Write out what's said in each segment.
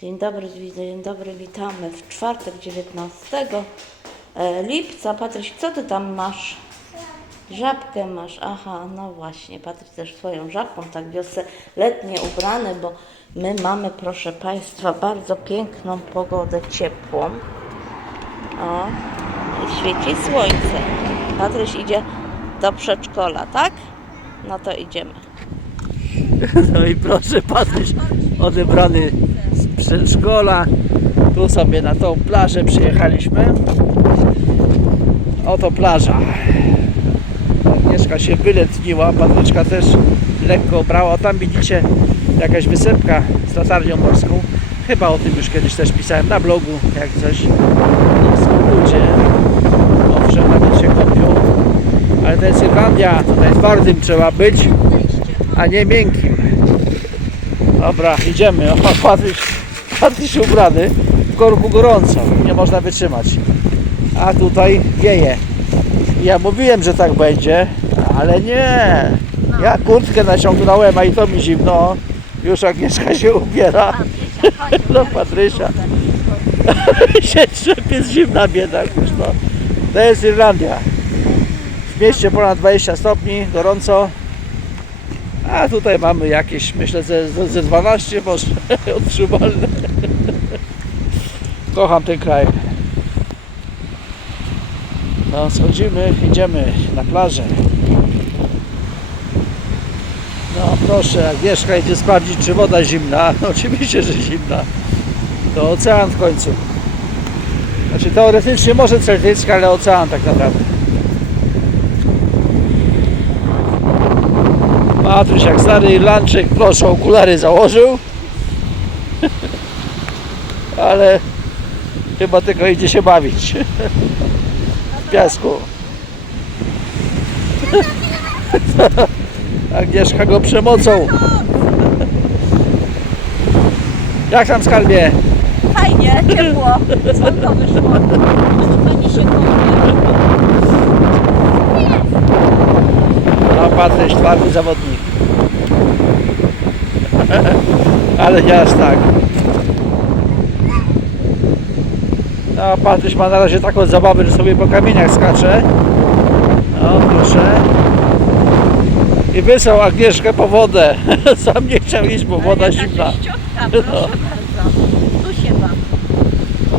Dzień dobry, dzień dobry, witamy w czwartek 19 e, lipca. Patryś, co ty tam masz? Żabkę masz, aha, no właśnie, Patryś też swoją żabką, tak wiosenletnie ubrany, bo my mamy, proszę Państwa, bardzo piękną pogodę, ciepłą. O, i świeci słońce. Patryś idzie do przedszkola, tak? No to idziemy. No i proszę patrzeć, odebrany przedszkola. Tu sobie na tą plażę przyjechaliśmy. Oto plaża. Agnieszka się wyletniła, Patryczka też lekko brała. Tam widzicie jakaś wysepka z latarnią morską. Chyba o tym już kiedyś też pisałem na blogu, jak coś. Ludzie. Owszem, nawet się kopią. Ale to jest Irlandia, tutaj twardym trzeba być a nie miękkim. Dobra, idziemy. O, Patryś, Patryś ubrany, w korku gorąco, nie można wytrzymać. A tutaj wieje. Ja mówiłem, że tak będzie, ale nie. Ja kurtkę naciągnąłem, a i to mi zimno. Już Agnieszka się ubiera. No Patrysia. się trzepie z zimna biedak już no. To jest Irlandia. W mieście ponad 20 stopni, gorąco. A tutaj mamy jakieś, myślę, ze, ze- ze 12 może otrzymalne. Kocham ten kraj. No, schodzimy, idziemy na plażę. No proszę, Agnieszka idzie sprawdzić, czy woda zimna. No, oczywiście, że zimna. To ocean w końcu. Znaczy teoretycznie może celtycka, ale ocean tak naprawdę. Patryś jak stary Irlandczyk, proszę, okulary założył. Ale chyba tylko idzie się bawić. W piasku. Agnieszka go przemocą. Jak tam skarbie? Fajnie, ciepło. Słonko wyszło. Pani się kąpie. No Patryś, twardy zawodnik. Ale nie aż tak. No Patryś ma na razie taką zabawę, że sobie po kamieniach skacze. No proszę. I wysłał Agnieszkę po wodę. Sam nie chciał iść, bo woda zimna. Ciotka, proszę bardzo. Tu się baw.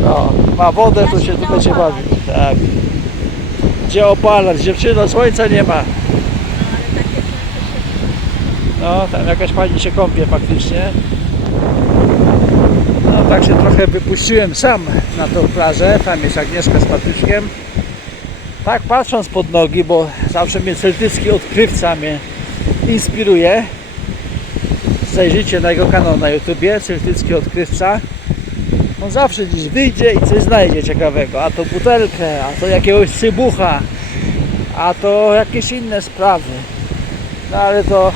No, ma wodę, to się tu będzie bawić. Tak. Gdzie opalać? Dziewczyno, słońca nie ma. No, tam jakaś pani się kąpie faktycznie. No, tak się trochę wypuściłem sam na tą plażę. Tam jest Agnieszka z Patryczkiem. Tak patrząc pod nogi, bo zawsze mnie celtycki odkrywca mnie inspiruje. Zajrzyjcie na jego kanał na YouTubie, celtycki odkrywca. On zawsze gdzieś wyjdzie i coś znajdzie ciekawego. A to butelkę, a to jakiegoś cybucha, a to jakieś inne sprawy. No ale to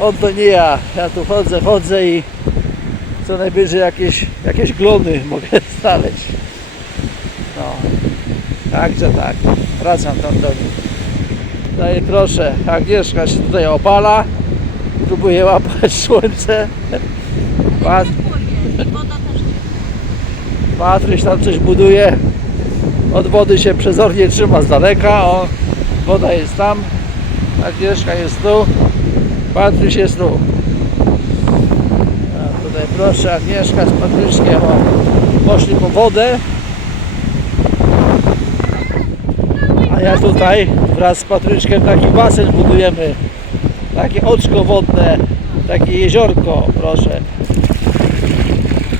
on to nie ja. Ja tu chodzę, chodzę i co najwyżej jakieś, jakieś glony mogę znaleźć. No. Także tak. Wracam tam do nich. No i proszę, Agnieszka się tutaj opala. Próbuje łapać słońce. Pat, Patryś tam coś buduje. Od wody się przezornie trzyma z daleka. O, woda jest tam. Agnieszka jest tu. Patryś jest tu. A tutaj proszę Agnieszka z Patryczkiem o, poszli po wodę. A ja tutaj wraz z Patryczkiem taki basen budujemy. Takie oczko wodne. Takie jeziorko, proszę.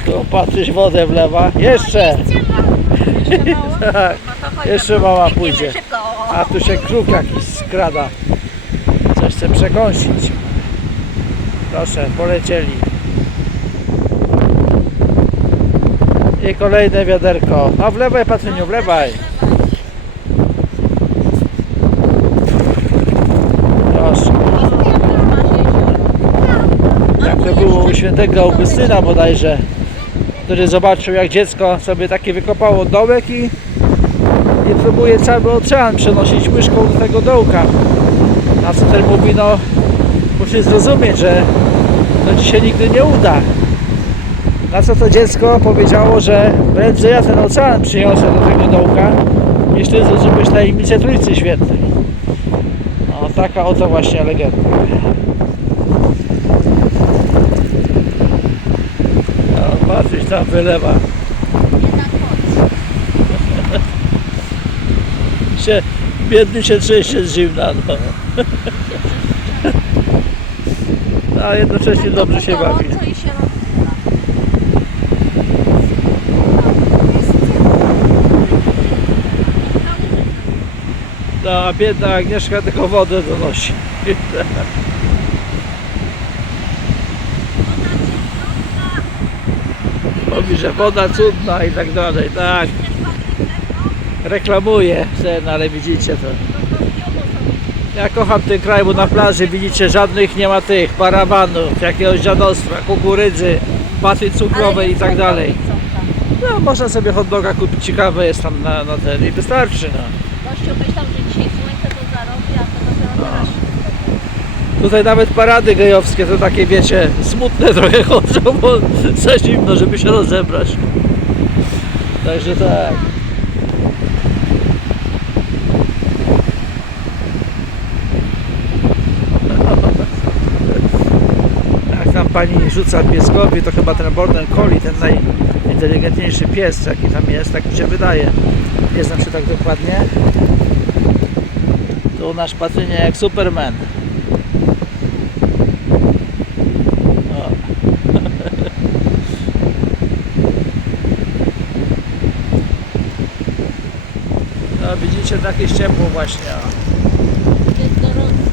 Tu Patryś wodę wlewa. Jeszcze! Tak. Jeszcze mała pójdzie. A tu się kruk jakiś skrada. Chce przekąsić. Proszę, polecieli. I kolejne wiaderko. A wlewaj Patryniu, wlewaj. Proszę. Jak to było u świętego Augustyna bodajże, który zobaczył jak dziecko sobie taki wykopało dołek i, i próbuje cały ocean przenosić łyżką do tego dołka. A co ten mówi, no musi zrozumieć, że to ci się nigdy nie uda. Na co to dziecko powiedziało, że prędzej ja ten ocean przyniosę do tego dołka, ty zrozumiesz tajemnicę Trójcy Świętej. No taka oto właśnie legenda. No, patrzeć tam wylewa. Biedny się trzęsie z zimna. No. A jednocześnie dobrze się bawi. Gorąco i się rozbiera. No, a biedna Agnieszka tylko wodę donosi. Mówi, że woda cudna i tak dalej, tak. Reklamuje ten, ale widzicie to. Ja kocham ten kraj, bo na plaży widzicie żadnych nie ma tych parawanów, jakiegoś dziadostwa, kukurydzy, paty cukrowej i tak dalej. No, można sobie hot doga kupić, ciekawe jest tam na, na ten i wystarczy. No. Gościu myślał, że dzisiaj słońce to zarobi, a to dopiero teraz się Tutaj nawet parady gejowskie to takie wiecie, smutne trochę chodzą, bo za zimno, żeby się rozebrać. Także tak. Jak tam pani rzuca pieskowi, to chyba ten Border Collie, ten najinteligentniejszy pies, jaki tam jest, tak mi się wydaje. Nie znam się tak dokładnie. Tu nasz Patrynie jak Superman. O. No widzicie, takie jest ciepło właśnie. Jest gorąco.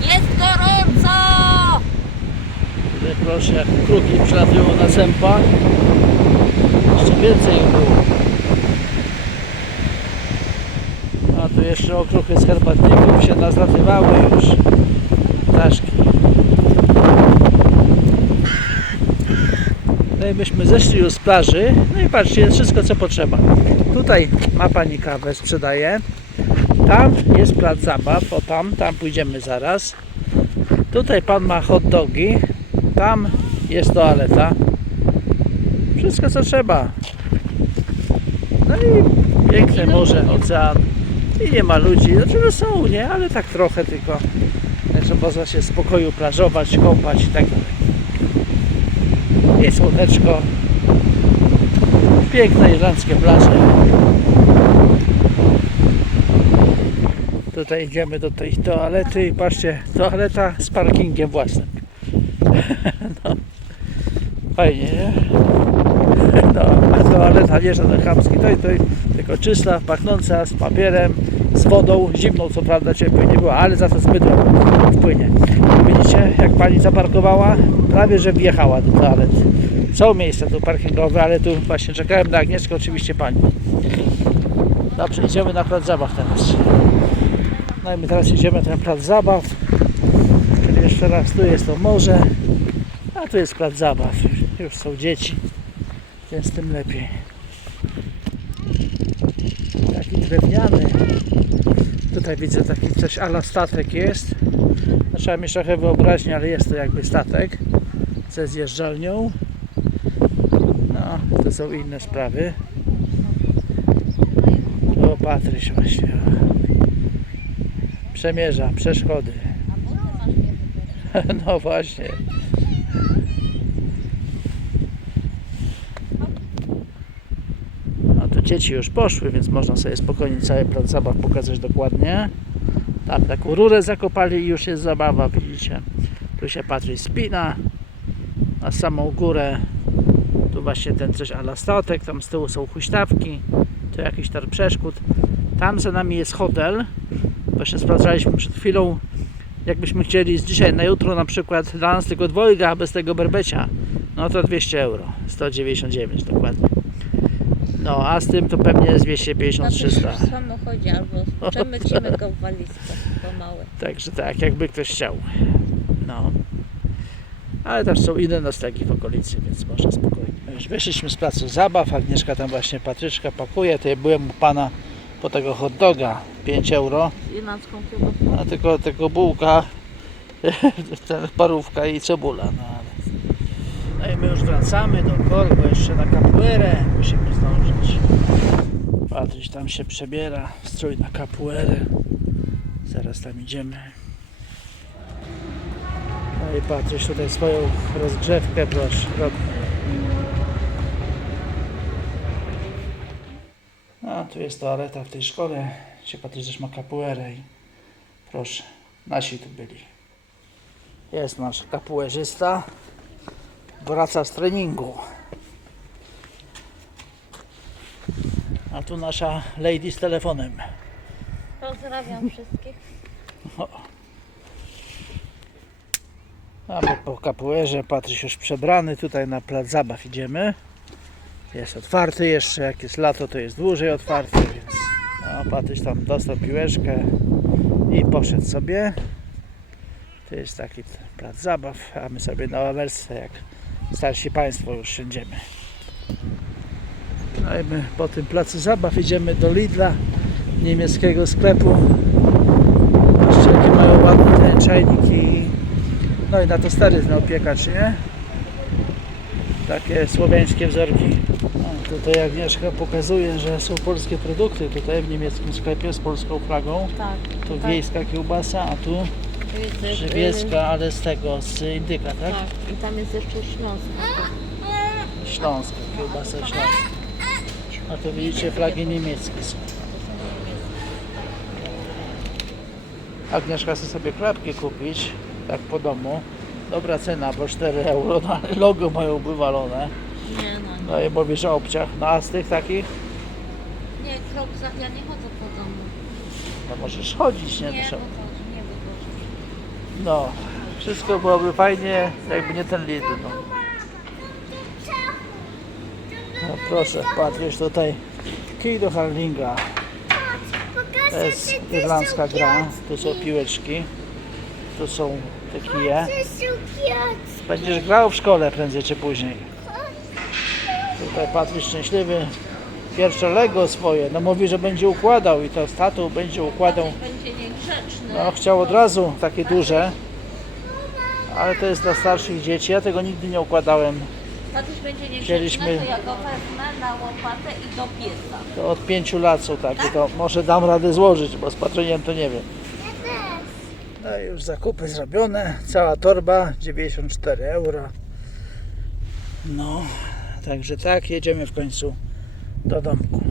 Jest gorąco! Proszę, kruki przylatują na sępach. Jeszcze więcej było. A tu jeszcze okruchy z herbatników się nazlatywały już. Ptaszki. No i myśmy zeszli już z plaży. No i patrzcie, jest wszystko co potrzeba. Tutaj ma pani kawę, sprzedaje. Tam jest plac zabaw, o tam, tam pójdziemy zaraz. Tutaj pan ma hot dogi. Tam jest toaleta. Wszystko co trzeba. No i piękne morze, ocean. I nie ma ludzi. Znaczy no są, nie? Ale tak trochę tylko. Także można się w spokoju plażować, kąpać i tak dalej. Jest słoneczko. Piękne irlandzkie plaże. Tutaj idziemy do tej toalety i patrzcie, toaleta z parkingiem własnym. No. Fajnie, nie? No, a toaleta nie żaden chamski, to, to tylko czysta, pachnąca, z papierem, z wodą, zimną co prawda ciepłej nie była, ale za to z mydłem wpłynie. Widzicie, jak pani zaparkowała, prawie że wjechała do toalety. Są miejsca tu parkingowe, ale tu właśnie czekałem na Agnieszkę, oczywiście pani. Dobrze, idziemy na plac zabaw teraz. No i my teraz idziemy na plac zabaw. Jeszcze raz, tu jest to morze, a tu jest plac zabaw. Już są dzieci, więc tym lepiej. Taki drewniany. Tutaj widzę taki coś ala statek jest. No, Trzeba mieć trochę wyobraźni, ale jest to jakby statek ze zjeżdżalnią. No, to są inne sprawy. O, Patryś właśnie. Przemierza przeszkody. No właśnie. No to dzieci już poszły, więc można sobie spokojnie cały plac zabaw pokazać dokładnie. Tam taką rurę zakopali i już jest zabawa, widzicie. Tu się Patryś spina na samą górę. Tu właśnie ten coś ala statek, tam z tyłu są huśtawki, tu jakiś tor przeszkód. Tam za nami jest hotel. Właśnie sprawdzaliśmy przed chwilą jakbyśmy chcieli z dzisiaj na jutro na przykład dla nas tylko dwojga, bez tego berbecia, no to 200 euro, 199 dokładnie. No, a z tym to pewnie jest 250-300. w samochodzie albo przemycimy go w walizkę, bo małe. Także tak, jakby ktoś chciał. No. Ale też są inne noclegi w okolicy, więc można spokojnie. Już wyszliśmy z placu zabaw, Agnieszka tam właśnie Patryczka pakuje, to ja byłem u pana po tego hot doga, 5 euro. Z irlandzką kiełbasą. A tylko, tylko bułka, parówka i cebula. No, ale... no i my już wracamy. do Korbo jeszcze na kapuerę. Musimy zdążyć. Patryś tam się przebiera strój na kapuerę. Zaraz tam idziemy. No i Patryś tutaj swoją rozgrzewkę proszę robi. No, tu jest toaleta w tej szkole. Się Patryś też ma kapuerę i proszę, nasi tu byli. Jest nasz kapuerzysta. Wraca z treningu. A tu nasza lady z telefonem. Pozdrawiam wszystkich. A my po kapuerze, Patryś już przebrany, tutaj na plac zabaw idziemy. Jest otwarty jeszcze, jak jest lato to jest dłużej otwarty, więc no, Patryś tam dostał piłeczkę i poszedł sobie. To jest taki plac zabaw, a my sobie na ławersce jak starsi Państwo już siądziemy. No i my po tym placu zabaw idziemy do Lidla, niemieckiego sklepu. Patrzcie jakie mają ładne te czajniki. No i na to stary ten opiekacz, nie? Takie słowiańskie wzorki. No, tutaj Agnieszka pokazuje, że są polskie produkty tutaj w niemieckim sklepie z polską flagą. Tak. Tu tak. wiejska kiełbasa, a tu Widzę, żywiecka, ale z tego, z indyka, tak? Tak. I tam jest jeszcze Śląska. Śląska, kiełbasa śląska. A tu widzicie flagi niemieckie są. Agnieszka chce sobie klapki kupić, tak po domu. Dobra cena, bo 4 euro, no ale logo mają wywalone. Nie no, No i mówi, że obciach. No a z tych takich, nie, krok za... Ja nie chodzę po domu. no możesz chodzić, nie? Nie To są- wychodzę, nie wychodzę. No, wszystko byłoby fajnie, jakby nie ten Lidl, no. No proszę, Patryś tutaj kij do Harlinga. To jest irlandzka gra, tu są piłeczki, tu są te kije. Będziesz grał w szkole prędzej czy później. Tutaj Patryś szczęśliwy. Pierwsze Lego swoje, no mówi, że będzie układał i to z tatą będzie układał. Będzie niegrzeczny. No chciał od razu takie duże, ale to jest dla starszych dzieci. Ja tego nigdy nie układałem. Tatuś będzie niegrzeczny, Chcieliśmy- to ja go wezmę na łopatę i do piesa. To od pięciu lat są takie, to może dam radę złożyć, bo z patrzeniem to nie wiem. No i już zakupy zrobione, cała torba 94 euro. No, także tak, jedziemy w końcu do domku.